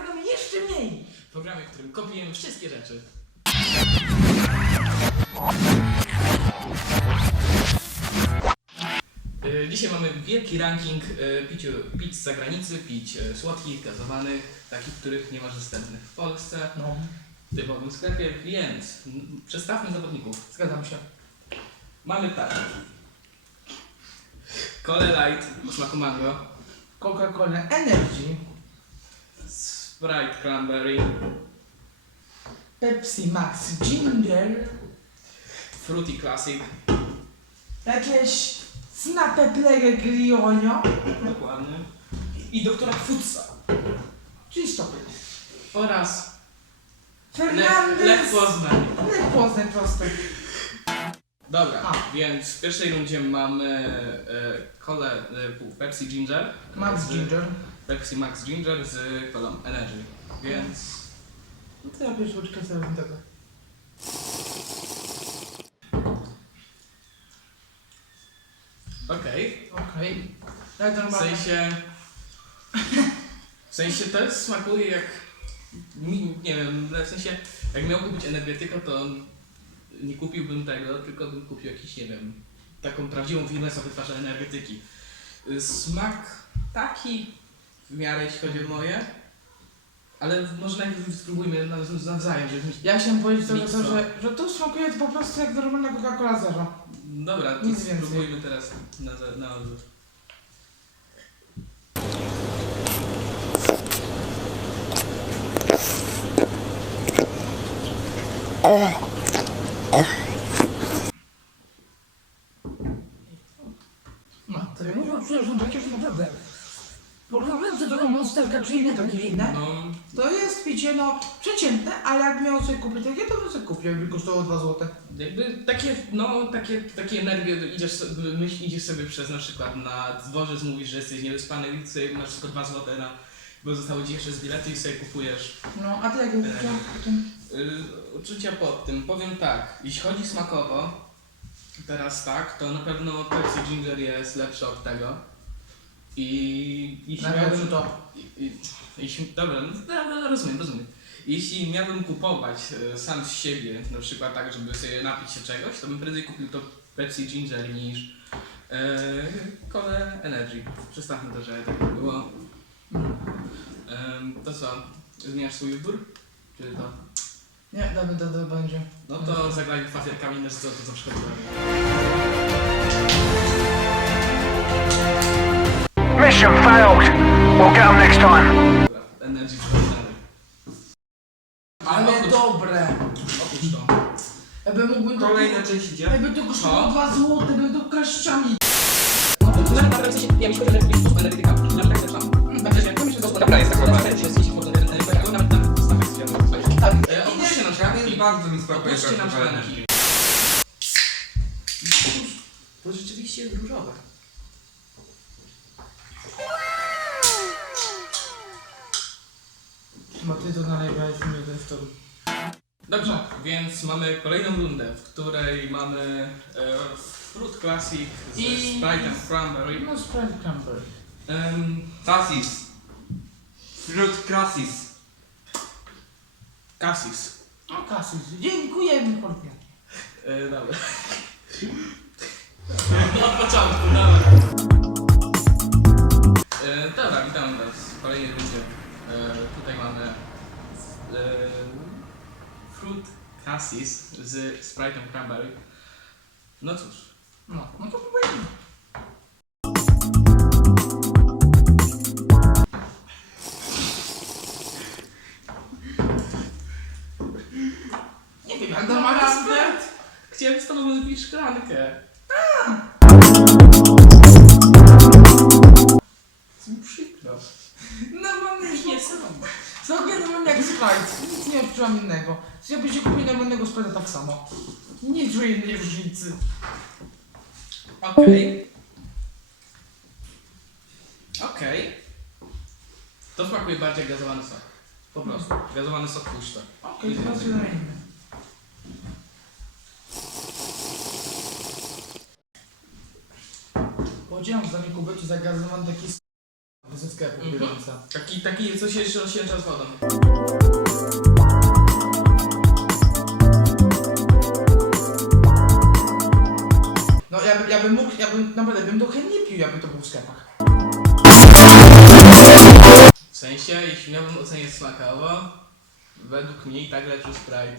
programie jeszcze mniej. W programie, w którym kopiujemy wszystkie rzeczy. Y, Dzisiaj mamy wielki ranking y, piciu, pić z zagranicy, pić y, słodkich, gazowanych, takich, których nie ma dostępnych w Polsce, No, w typowym sklepie, więc mm, przedstawmy zawodników. zgadzam się. Mamy tak. Cole Light o smaku mango, Coca-Cola Energy, Sprite Cranberry, Pepsi Max Ginger, Fruity Classic, jakieś Snape Plege Grigionio, dokładnie, i doktora Futsa czyli stopy. oraz Fernandez. Lech, Lech Poznań. Lech Poznań prosto. Dobra, A. więc w pierwszej rundzie mamy e, kole, e, pół, Pepsi Ginger. Max z, Ginger. Pepsi Max Ginger z kolą Energy. Więc No to ja pierwszy uczkę sobie tego. okej. Okej. Daj to W sensie. W sensie to smakuje jak. mi- Nie wiem, w sensie jak miał kupić energetyka, to nie kupiłbym tego, tylko bym kupił jakiś, nie wiem, taką prawdziwą firmę, co wytwarza energetyki. Y, Smak taki w miarę, jeśli chodzi o moje, ale może najpierw spróbujmy naw- nawzajem, żeby mi... Ja chciałem powiedzieć to, Nic, to że, że tu smakuje to po prostu jak normalna Coca-Cola Zero. Dobra, to Nic więcej. spróbujmy teraz na, za- na odwrót. No, to ja mówię, że są takie, że naprawdę. Porównując czy inne takie inne, No, to jest picie no przeciętne, ale jak miał sobie kupić takie, to bym sobie kupił, jakby kosztowało 2 zł. Jakby takie, no, takie, takie energie, idziesz, sobie- myśl, idziesz sobie przez na przykład na dworzec, mówisz, że jesteś niewyspany i sobie masz tylko 2 zł na, bo zostały ci jeszcze z bilety i sobie kupujesz. No, a ty jakie uczucia po tym? Yy, uczucia pod tym, powiem tak, jeśli chodzi smakowo, teraz tak, to na pewno Pepsi Ginger jest lepsze od tego. I jeśli Najlepsze miałbym, to. i- i- jeśli, dobra, no, no, no, rozumiem, rozumiem. Jeśli miałbym kupować e, sam z siebie, na przykład tak, żeby sobie napić się czegoś, to bym prędzej kupił to Pepsi Ginger niż e, Cola Energy. Przestawmy to, że tak było. Em, to co, zmieniasz swój wybór? Czy to? Nie, damy to, to będzie. No to zagrajmy kwasierkami, na co to co przychodziło. Mission failed. We'll get them next time. Energy. Ale dobre. Oprócz to. Jakby mógłbym to... Kolejna część idzie. Jakby to kosztowało Co? 2 zł, bym to kraściami. Dobra, jest tak normalnie. E, Opróczcie na przykład. Kamień bardzo mi smakuje Opróczcie na przykład. Coca-Cola. To rzeczywiście jest różowe. Bo ty to nalewałeś mi ten stół. Dobrze, więc mamy kolejną rundę, w której mamy e, Fruit Classic z I- Sprite'em Cranberry. No, Sprite Cranberry. Um, Cassis. Fruit Cassis. Cassis. O, Kasus. Dziękujemy, Polkie. E, dobra. Od początku, dobra. E, dobra, witam Was w kolejnej rundzie. E, tutaj mamy e, Fruit Cassis z Sprite'em Cranberry. No cóż, No, no to próbujemy. Nie wiem, jak naprawdę? Sprite. chciałem z Tobą wypić szklankę. Okej. Okej. To smakuje bardziej jak gazowany sok. Po prostu. Gazowany sok tłuszcza. Okej, teraz się zamienimy. Podzielam z nami kubeczki zagazowany taki s- Ze sklepu Mhm. bieżąca. Taki, taki coś jeszcze rozsięcza z wodą. Ja, bym- mógł, ja bym naprawdę bym to chętnie pił, jakby to był w sklepach. W sensie, jeśli miałbym ocenić smakowo, według mnie i tak lepszy Sprite.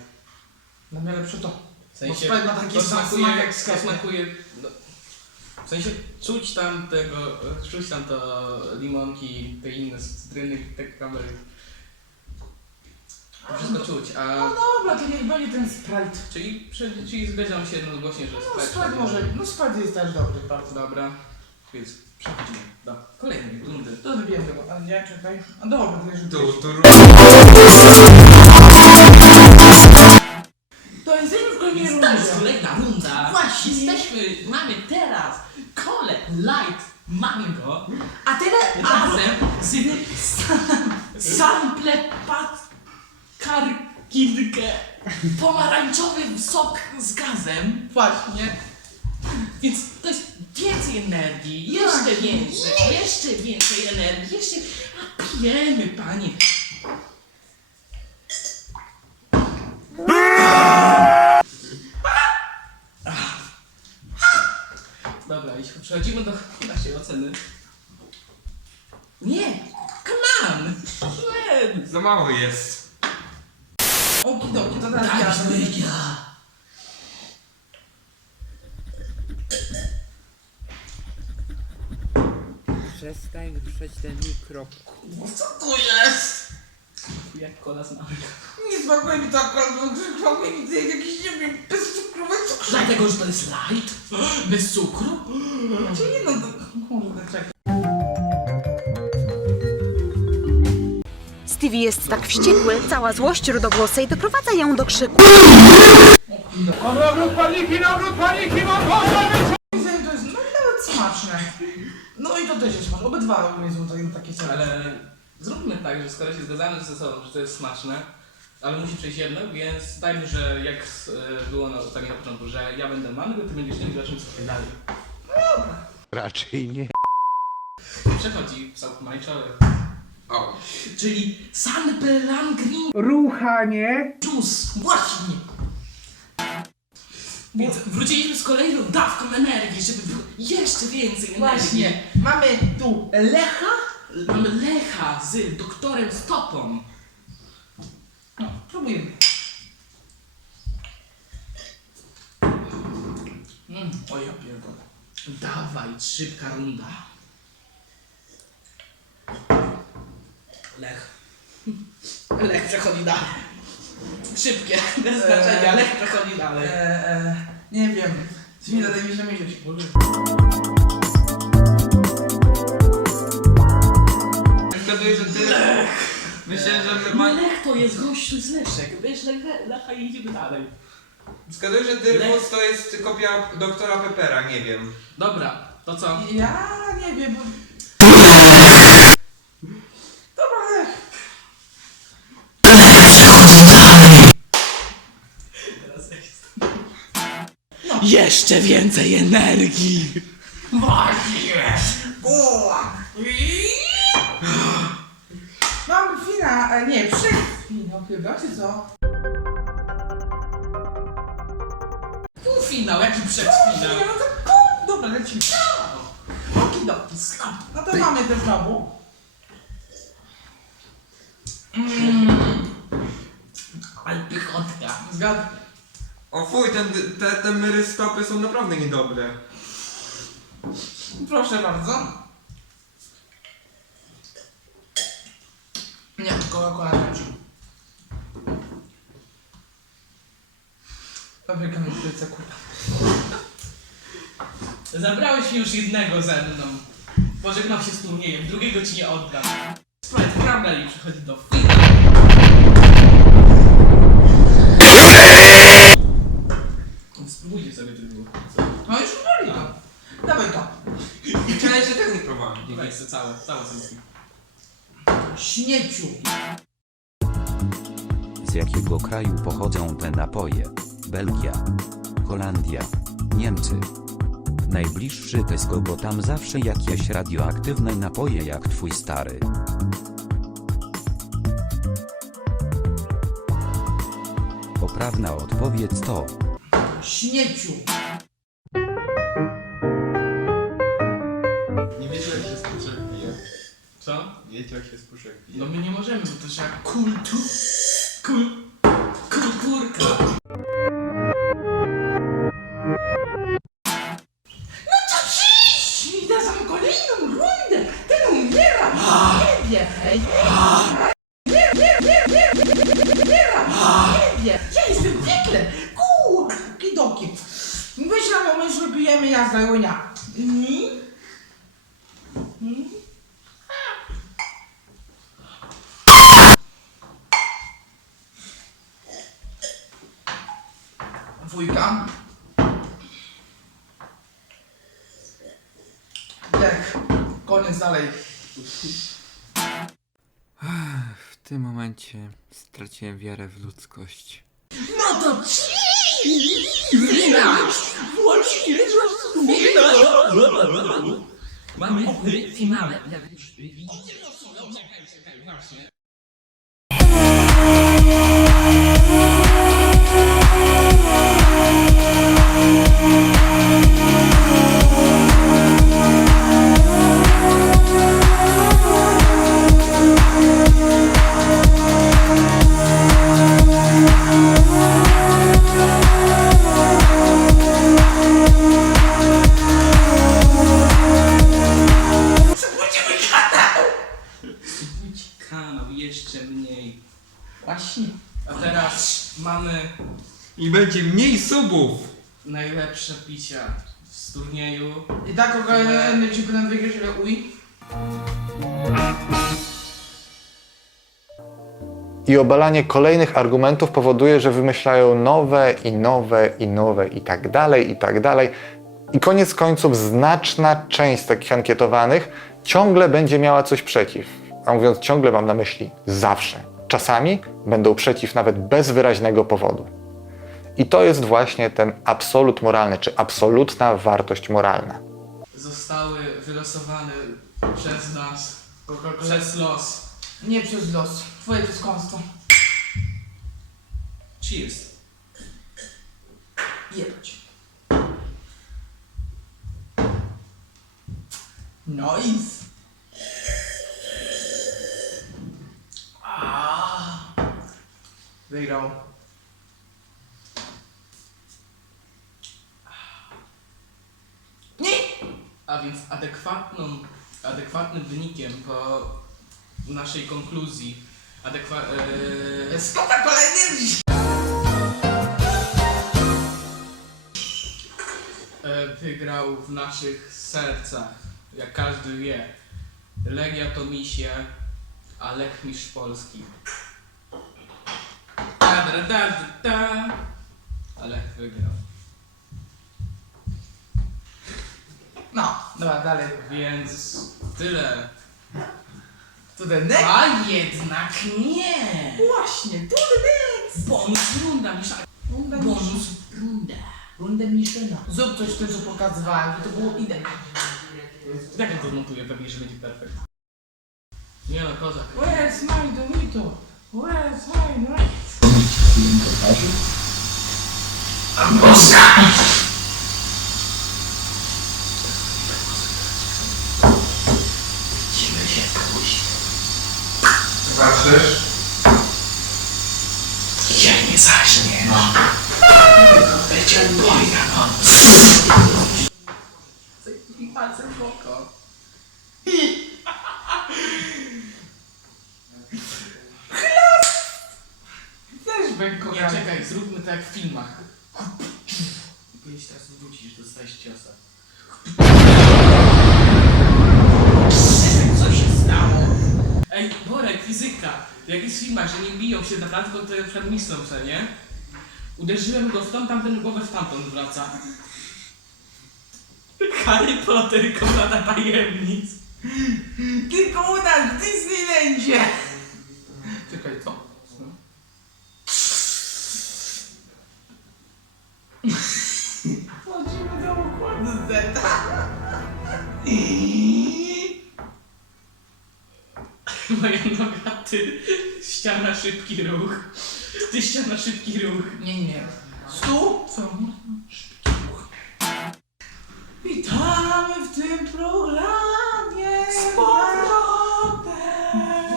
Dla mnie lepsze to. W sensie, Bo Sprite ma taki to sam smakuje, smak jak w to sklepie. smakuje, no, w sensie czuć tam tego, czuć tam to limonki, te inne cytryny, te kamery. Wszystko czuć, a No dobra, to niech będzie ten Sprite. czyli, przy- czyli zgadzam się jednogłośnie, że No Sprite Sprite może, no Sprite jest też dobry bardzo. Dobra, więc przechodzimy do kolejnej rundy. To wybiję tego, a nie, czekaj. A dobra, to już Tu, tu, To jesteśmy w kolejnej Więc to jest rundzie. kolejna runda. Właśnie. Jesteśmy, mamy teraz kole light mango, karkinkę pomarańczowy sok z gazem. właśnie. Więc to jest więcej energii, jeszcze Tak. więcej, jeszcze więcej energii, jeszcze... A pijemy, panie. Dobra, i przechodzimy do naszej oceny. Nie, come on. Za mało jest. Okidoki, to teraz ja. Tak, ja. Przestań ruszać ten mikro. No co tu jest? Jak kola z małego. Nie smakuje mi to akurat, bo smakuje mi to jak jakiś, nie wiem, bezcukrowy cukrze. Dlatego, że to jest light? Bez cukru? Znaczy nie no, to... Kurde, czekaj. Stevie jest tak wściekły, cała złość rudowłosej doprowadza ją do krzyku. Moim zdaniem to jest no, nawet smaczne. No i to też jest smaczne. Obydwa są takie, takie same. Ale zróbmy tak, że skoro się zgadzamy ze sobą, że to jest smaczne, ale musi przejść jedno, więc dajmy, że jak e, było na, tak na początku, że ja będę mango, ty będziesz nie zobaczymy co będzie dalej. Raczej nie. Przechodzi sok pomarańczowy. O. Czyli San Pellegrin Ruchanie. Juice. Właśnie. Więc wróciliśmy z kolejną dawką energii, żeby było jeszcze więcej energii. Właśnie, mamy tu Lecha. Mamy Lecha z doktorem Stopą. No, próbujemy. Mm. O ja pierdolę. Dawaj, szybka runda. Lech. Lech przechodzi dalej. Szybkie, bez znaczenia, Lech przechodzi dalej. E, e, nie wiem. Chwilę, daj mi się myśleć. Zgaduję, że ty... Myślę, że my No ma... Lech to jest gościu z Leszek. Wiesz, Lech, Lecha i idziemy dalej. Zgaduję, że Dyrwus to jest kopia doktora Peppera, nie wiem. Dobra, to co? Ja nie wiem, bo... Jeszcze więcej energii! Właśnie! O! Mam fina, e, nie, przed finał chyba, czy co? Półfinał, jaki Nie, przedfinał? no to ku- Dobra, lecimy. Okidoki. No to mamy też znowu. Ale pychotka. O fuj, ten, te, te myry stopy są naprawdę niedobre. Proszę bardzo. Nie, Coca-Cola lepsza. Fabryka mi kurwa. Zabrałeś mi już jednego ze mną. Pożegnam się z turniejem, drugiego ci nie oddam. Sprite Caramel przychodzi do. Spróbujcie sobie tego. No już woli to. Dawaj to. Wczoraj się też nie próbowałem. Weź to całe, całe sobie. Śmieciu. Z jakiego kraju pochodzą te napoje? Belgia, Holandia, Niemcy. najbliższy Tesco, bo tam zawsze jakieś radioaktywne napoje jak twój stary. Poprawna odpowiedź to Śmieciu. Się. No my nie możemy, bo to trzeba kultu... Kul... Dwójka. Lek. Koniec dalej. W tym momencie straciłem wiarę w ludzkość. No to Mamy finale. Turnieju. I tak ogarnę ci będę wygrać, ale uj. I obalanie kolejnych argumentów powoduje, że wymyślają nowe i nowe i nowe i tak dalej, i tak dalej. I koniec końców znaczna część takich ankietowanych ciągle będzie miała coś przeciw. A mówiąc ciągle mam na myśli zawsze. Czasami będą przeciw nawet bez wyraźnego powodu. I to jest właśnie ten absolut moralny, czy absolutna wartość moralna. Zostały wylosowane przez nas, przez los. Nie przez los. Twoje to. Cheers. Jebać. Nice. Ah. Wygrał. Nie! A więc adekwatną, adekwatnym wynikiem po naszej konkluzji adekwa, e, Jest Coca-Cola Energy! e, wygrał w naszych sercach, jak każdy wie. Legia to misie, a Lech mistrz Polski. Da, da, da, da, da. A Lech wygrał. No, dobra, dalej. Więc tyle. To the next. A jednak nie! Właśnie, to the next. Bonus runda, misza. Runda Bonus runda. Rundę Michelina. Zrób coś tym, co pokazywałem, to było idealne. Jak ja to zmontuję, pewnie, że będzie perfekt. Nie no, kozak. Where's my Dorito? Where's my rice? Patrzysz? Ja nie zaśnie. No. Będzie bojna, no. I palcem w oko. Też Nie, czekaj, zróbmy tak jak w filmach. Powiedz teraz wrócisz, dostałeś ciosa. Co się stało? Ej, Borek, fizyka. W filmach, że nie biją się naprawdę, to na przykład mistrzą, co nie? Uderzyłem go w tą, tamten głowę w tamtą zwraca. Harry Potter, komnata tajemnic. Tylko u nas w Disneylandzie. Czekaj, co? Wchodzimy do układu Z. Ty ściana szybki ruch. Ty ściana szybki ruch. Nie, nie, nie. Stół? Co? Witamy w tym programie. Z powrotem.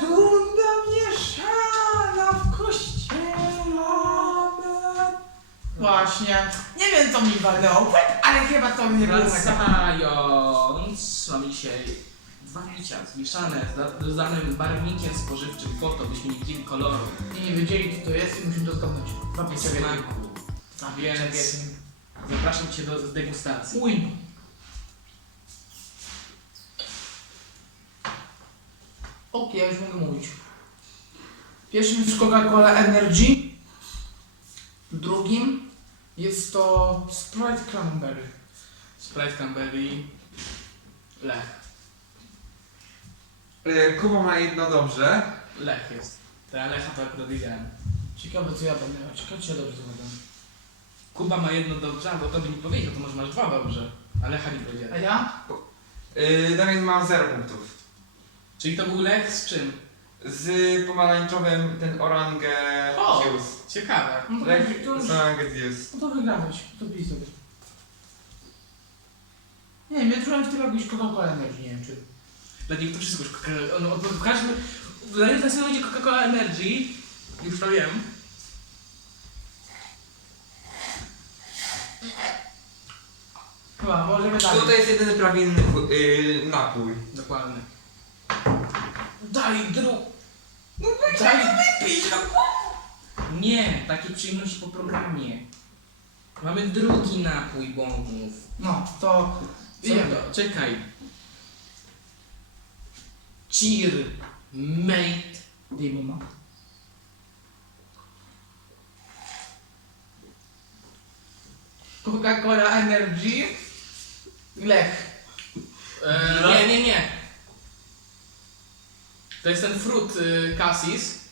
Runda mieszana w kościele. Właśnie. Nie wiem co mi walnęło, w łeb, ale chyba to nie było. Wracając, mamy dzisiaj dwa picia zmieszane z dodanym barwnikiem spożywczym po to, byśmy nie widzieli koloru I nie wiedzieli co to jest i musimy to i picie smaku. Więc zapraszam Cię do degustacji. Uj. Okej, ja już mogę mówić. Pierwszym jest Coca-Cola Energy. Drugim jest to Sprite Cranberry. Sprite Cranberry, Lech. Y, Kuba ma jedno dobrze. Lech jest. To ja Lecha to akurat wiedziałem. Ciekawe co ja będę miał. Ciekawe czy ja dobrze zgadam. Kuba ma jedno dobrze, albo to by nie powiedział, to może masz dwa dobrze. A Lecha nie A powiedziałem. ja? Y, Damian ma 0 punktów. Czyli to był Lech z czym? Z pomarańczowym ten orange O! juice. Ciekawe. No to, Lek to, już, z orange juice. no to wygrałeś. To pij sobie. Nie wiem, ja czułem w tym jakąś Energy, nie wiem czy... Dla niego to wszystko już Coca-Cola. No, każdym. Dla niego to będzie Coca-Cola Energy. Już to wiem. Chyba, możemy dalej. To jest jedyny prawilny y, napój. Dokładnie. Daj dru. Daj wypić, no Nie, takie przyjemności po programie. Mamy drugi napój bombów. No, to... Co Wiem. to? Czekaj. Mate. Dej mama. Coca-Cola Energy. Lech. E, nie, nie, nie. To jest ten frut y, Cassis.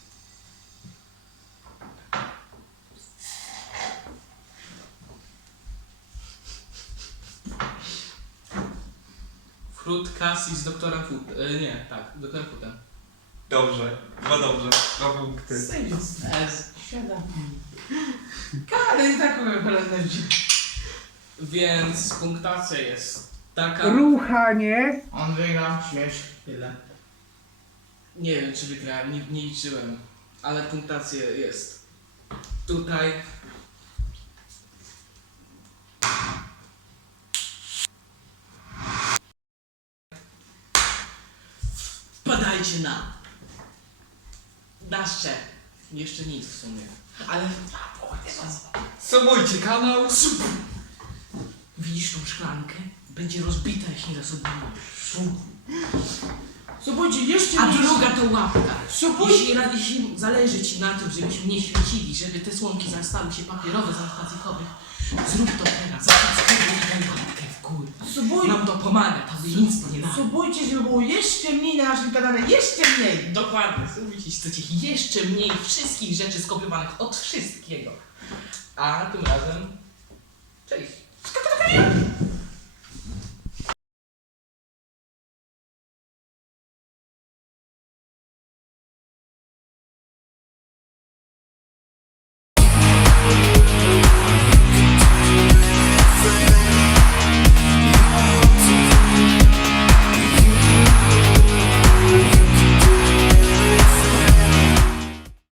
Cassis z doktorem Foot. E, nie, tak, doktorem Footem. Dobrze. Dwa dobrze. Dwa punkty. Save S. Siadam. Kary, tak Coca-Cola Energy. Więc punktacja jest taka. Ruchanie. On wygrał, śmiesz. Tyle. Nie wiem, czy wygrałem, nie, nie liczyłem, ale punktacja jest tutaj. Padajcie na daszcze. Jeszcze nic w sumie. Ale Subujcie kanał. widzisz tą szklankę? Będzie rozbita, jeśli nie zasobujesz. Subujcie jeszcze A druga to łapka. Subuj- Jeśli, ra- jeśli zależy Ci na tym, żebyśmy nie świecili, żeby te słomki stały się papierowe zamiast plastikowych, zrób to teraz. I daj Subuj... Nam to pomaga, to nic nie da. Subujcie, żeby było jeszcze mniej na naszym kanale. Jeszcze mniej. Dokładnie, zrobić chcecie jeszcze mniej wszystkich rzeczy skopiowanych od wszystkiego. A tym razem... Cześć.